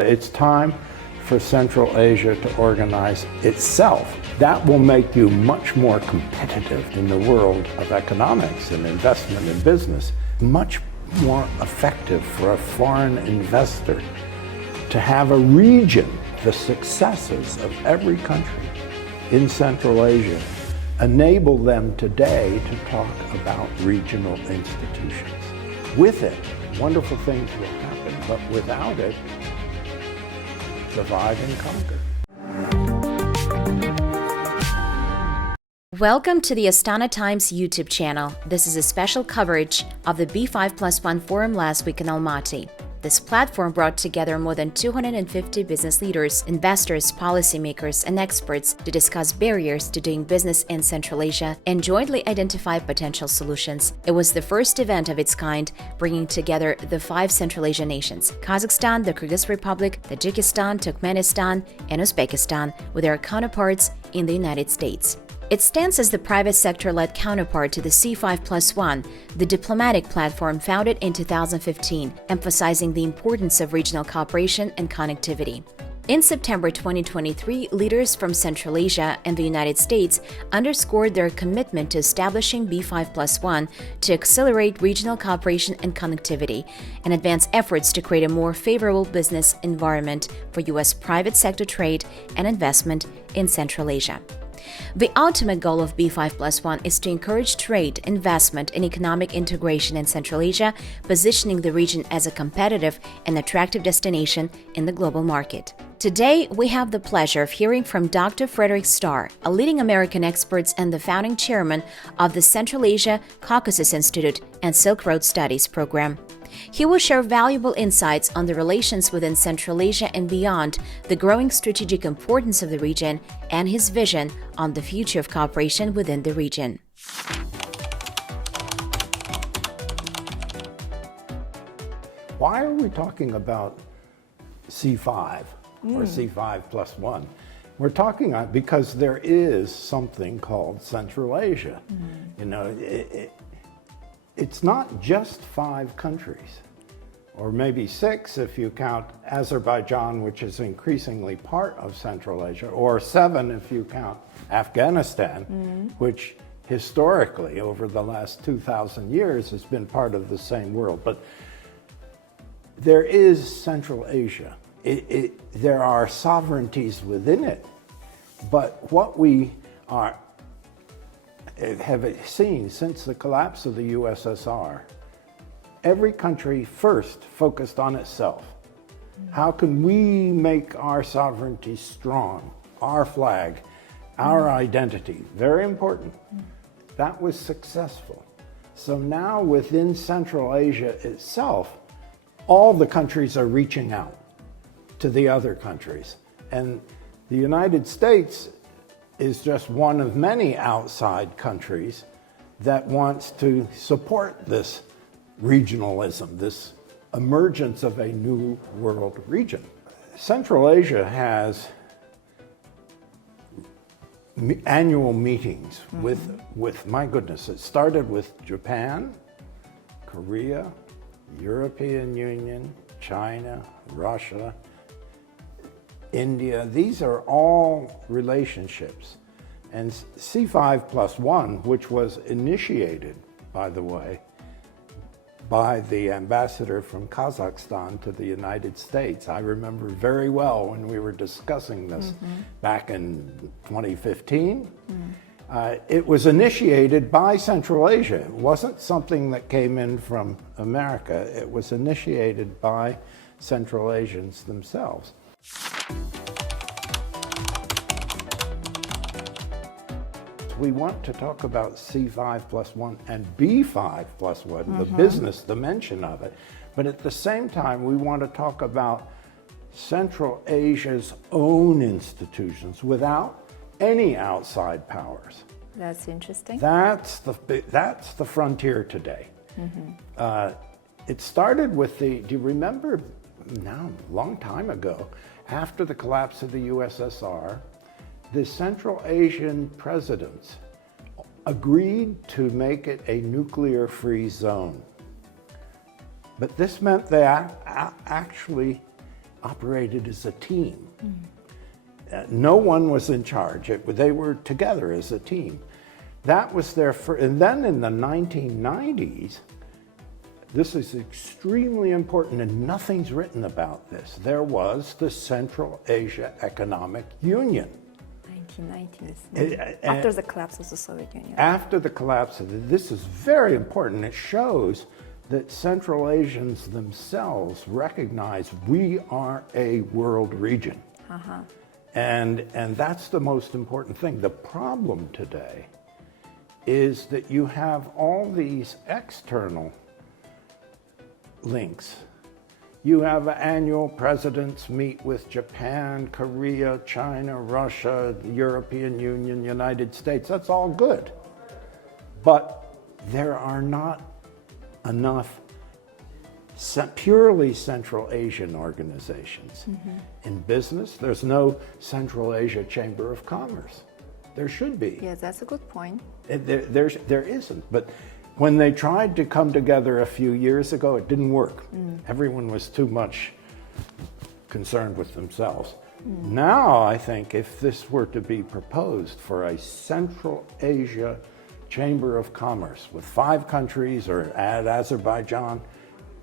It's time for Central Asia to organize itself. That will make you much more competitive in the world of economics and investment and business, much more effective for a foreign investor to have a region, the successes of every country in Central Asia, enable them today to talk about regional institutions. With it, wonderful things will happen, but without it, divide and conquer. Welcome to the Astana Times YouTube channel. This is a special coverage of the B5+1 Forum last week in Almaty. This platform brought together more than 250 business leaders, investors, policymakers, and experts to discuss barriers to doing business in Central Asia and jointly identify potential solutions. It was the first event of its kind, bringing together the 5 Central Asian nations: Kazakhstan, the Kyrgyz Republic, Tajikistan, Turkmenistan, and Uzbekistan, with their counterparts in the United States. It stands as the private sector-led counterpart to the C5+1, the diplomatic platform founded in 2015, emphasizing the importance of regional cooperation and connectivity. In September 2023, leaders from Central Asia and the United States underscored their commitment to establishing B5+1 to accelerate regional cooperation and connectivity and advance efforts to create a more favorable business environment for U.S. private sector trade and investment in Central Asia. The ultimate goal of B5+1 is to encourage trade, investment, and economic integration in Central Asia, positioning the region as a competitive and attractive destination in the global market. Today, we have the pleasure of hearing from Dr. Frederick Starr, a leading American expert and the founding chairman of the Central Asia-Caucasus Institute and Silk Road Studies program. He will share valuable insights on the relations within Central Asia and beyond, the growing strategic importance of the region, and his vision on the future of cooperation within the region. Why are we talking about C5 or C5+1? We're talking because there is something called Central Asia. You know, it's not just 5 countries, or maybe 6 if you count Azerbaijan, which is increasingly part of Central Asia, or 7 if you count Afghanistan, which historically over the last 2,000 years has been part of the same world. But there is Central Asia. There are sovereignties within it, but what we have seen since the collapse of the USSR, every country first focused on itself. How can we make our sovereignty strong? Our flag, our identity, very important. That was successful. So now within Central Asia itself, all the countries are reaching out to the other countries. And the United States is just one of many outside countries that wants to support this regionalism, this emergence of a new world region. Central Asia has annual meetings with, my goodness, it started with Japan, Korea, European Union, China, Russia, India. These are all relationships. And C5+1, which was initiated, by the way, by the ambassador from Kazakhstan to the United States. I remember very well when we were discussing this back in 2015. It was initiated by Central Asia. It wasn't something that came in from America. It was initiated by Central Asians themselves. We want to talk about C5+1 and B5+1, the business dimension of it. But at the same time, we want to talk about Central Asia's own institutions without any outside powers. That's interesting. That's the frontier today. It started with do you remember now, a long time ago, after the collapse of the USSR, the Central Asian presidents agreed to make it a nuclear-free zone. But this meant they actually operated as a team. No one was in charge. They were together as a team. That was their first, and then in the 1990s, this is extremely important and nothing's written about this. There was the Central Asia Economic Union. 1990s, after the collapse of the Soviet Union. After the collapse of this is very important. It shows that Central Asians themselves recognize we are a world region. And that's the most important thing. The problem today is that you have all these external links. You have annual presidents meet with Japan, Korea, China, Russia, the European Union, United States. That's all good. But there are not enough purely Central Asian organizations. In business, there's no Central Asia Chamber of Commerce. There should be. Yes, that's a good point. There isn't. But when they tried to come together a few years ago, it didn't work. Everyone was too much concerned with themselves. Now, I think if this were to be proposed for a Central Asia Chamber of Commerce with 5 countries or add Azerbaijan,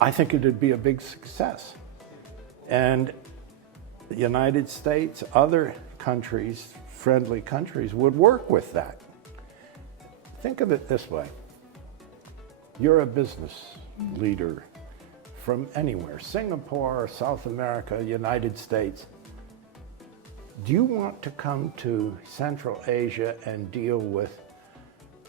I think it would be a big success. And the United States, other countries, friendly countries, would work with that. Think of it this way. You're a business leader from anywhere, Singapore, South America, United States. Do you want to come to Central Asia and deal with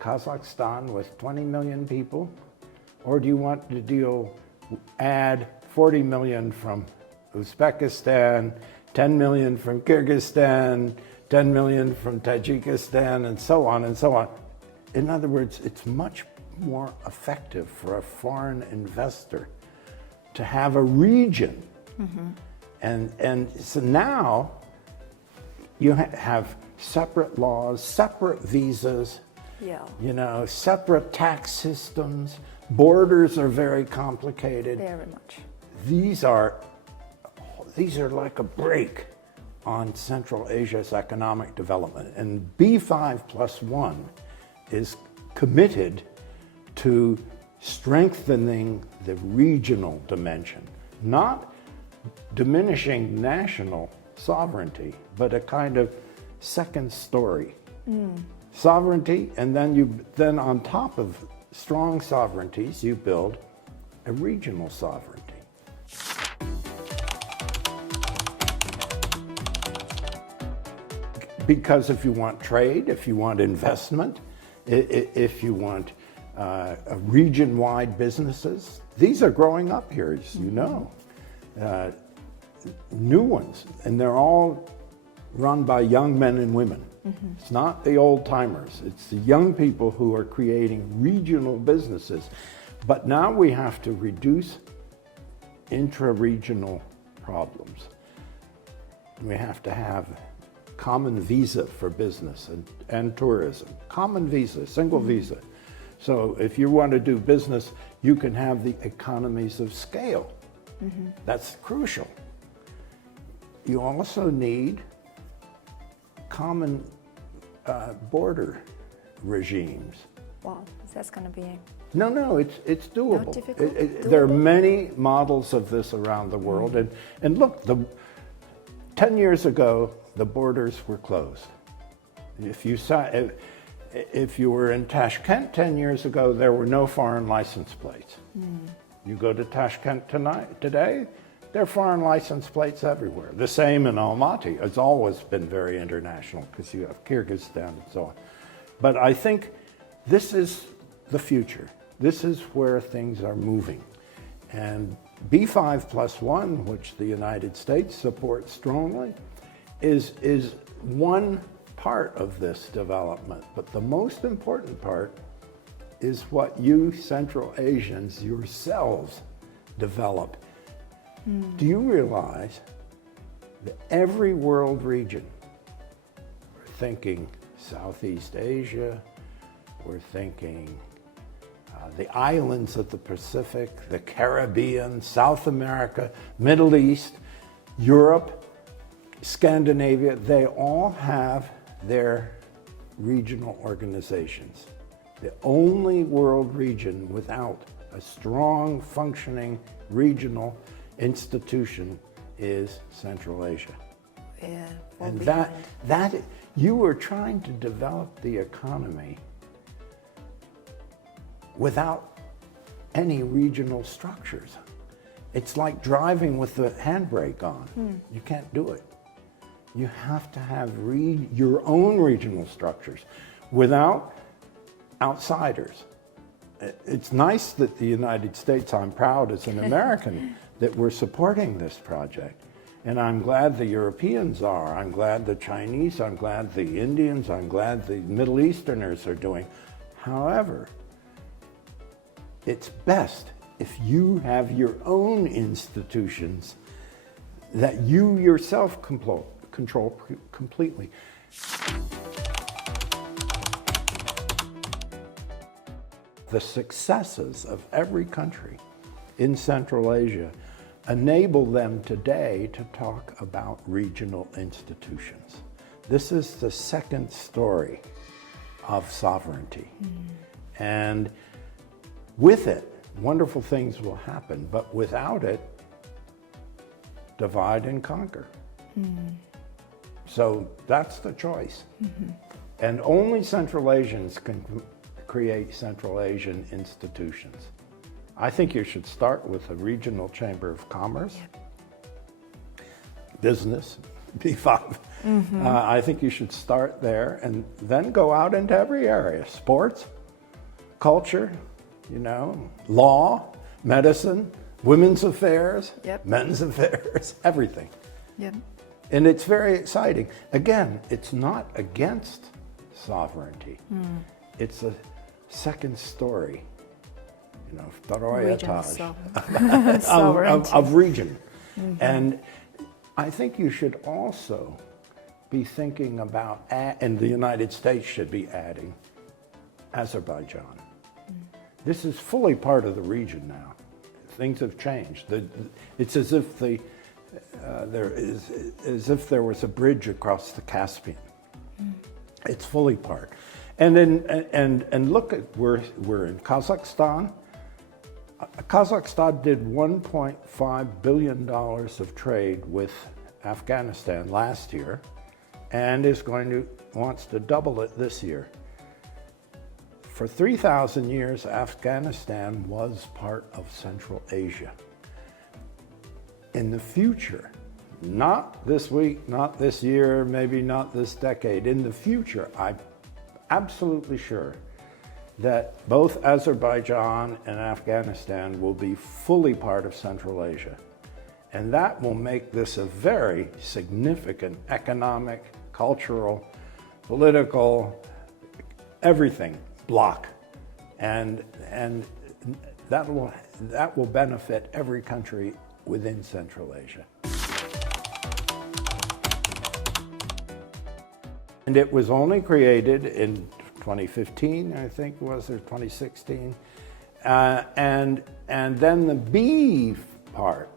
Kazakhstan with 20 million people? Or do you want to add 40 million from Uzbekistan, 10 million from Kyrgyzstan, 10 million from Tajikistan, and so on and so on? In other words, it's much more effective for a foreign investor to have a region. And so now you have separate laws, separate visas, you know, separate tax systems. Borders are very complicated. Very much. These are like a brake on Central Asia's economic development. And B5+1 is committed to strengthening the regional dimension, not diminishing national sovereignty, but a kind of second story. Sovereignty, and then on top of strong sovereignties, you build a regional sovereignty. Because if you want trade, if you want investment, if you want region-wide businesses, these are growing up here, as you know. New ones, and they're all run by young men and women. It's not the old timers, it's the young people who are creating regional businesses. But now we have to reduce intra-regional problems. We have to have common visa for business and tourism. Common visa, single visa. So if you want to do business, you can have the economies of scale. That's crucial. You also need common border regimes. Wow, that's going to be... No, it's doable. Not difficult? There are many models of this around the world. And look, 10 years ago, the borders were closed. If you were in Tashkent 10 years ago, there were no foreign license plates. You go to Tashkent today, there are foreign license plates everywhere. The same in Almaty. It's always been very international because you have Kyrgyzstan and so on. But I think this is the future. This is where things are moving. And B5+1, which the United States supports strongly, is one part of this development. But the most important part is what you Central Asians yourselves develop. Do you realize that every world region, we're thinking Southeast Asia, we're thinking the islands of the Pacific, the Caribbean, South America, Middle East, Europe, Scandinavia, they all have their regional organizations. The only world region without a strong, functioning regional institution is Central Asia. Yeah, fall And behind. that you were trying to develop the economy without any regional structures. It's like driving with the handbrake on. You can't do it. You have to have your own regional structures without outsiders. It's nice that the United States, I'm proud as an American, that we're supporting this project. And I'm glad the Europeans are. I'm glad the Chinese, I'm glad the Indians, I'm glad the Middle Easterners are doing. However, it's best if you have your own institutions that you yourself control completely. The successes of every country in Central Asia enable them today to talk about regional institutions. This is the second story of sovereignty. And with it, wonderful things will happen, but without it, divide and conquer. So that's the choice. And only Central Asians can create Central Asian institutions. I think you should start with a regional chamber of commerce, business, B5. I think you should start there and then go out into every area, sports, culture, you know, law, medicine, women's affairs, men's affairs, everything. Yep. And it's very exciting. Again, it's not against sovereignty. It's a second story, you know, второй этаж of region. And I think you should also be thinking about, and the United States should be adding, Azerbaijan. This is fully part of the region now. Things have changed. It's as if there was a bridge across the Caspian. It's fully part. And look at we're in Kazakhstan. Kazakhstan did $1.5 billion of trade with Afghanistan last year, and wants to double it this year. For 3,000 years, Afghanistan was part of Central Asia. In the future, not this week, not this year, maybe not this decade, in the future, I'm absolutely sure that both Azerbaijan and Afghanistan will be fully part of Central Asia. And that will make this a very significant economic, cultural, political, everything bloc. And that will benefit every country within Central Asia. And it was only created in 2015, I think was, or 2016. And then the B part,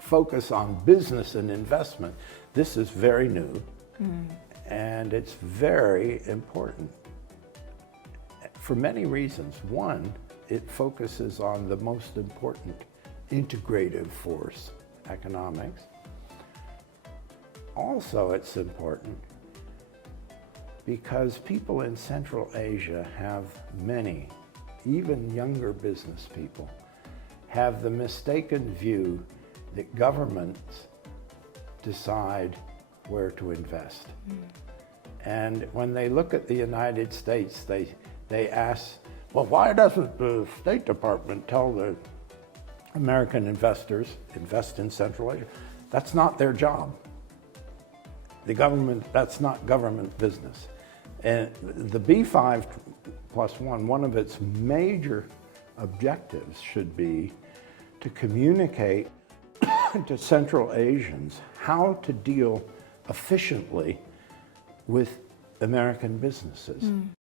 focus on business and investment. This is very new, and it's very important for many reasons. One, it focuses on the most important integrative force, economics. Also, it's important because people in Central Asia have many, even younger business people, have the mistaken view that governments decide where to invest. And when they look at the United States, they ask, well, why doesn't the State Department tell the American investors invest in Central Asia? That's not their job. The government, that's not government business. And the B5+1, one of its major objectives should be to communicate to Central Asians how to deal efficiently with American businesses.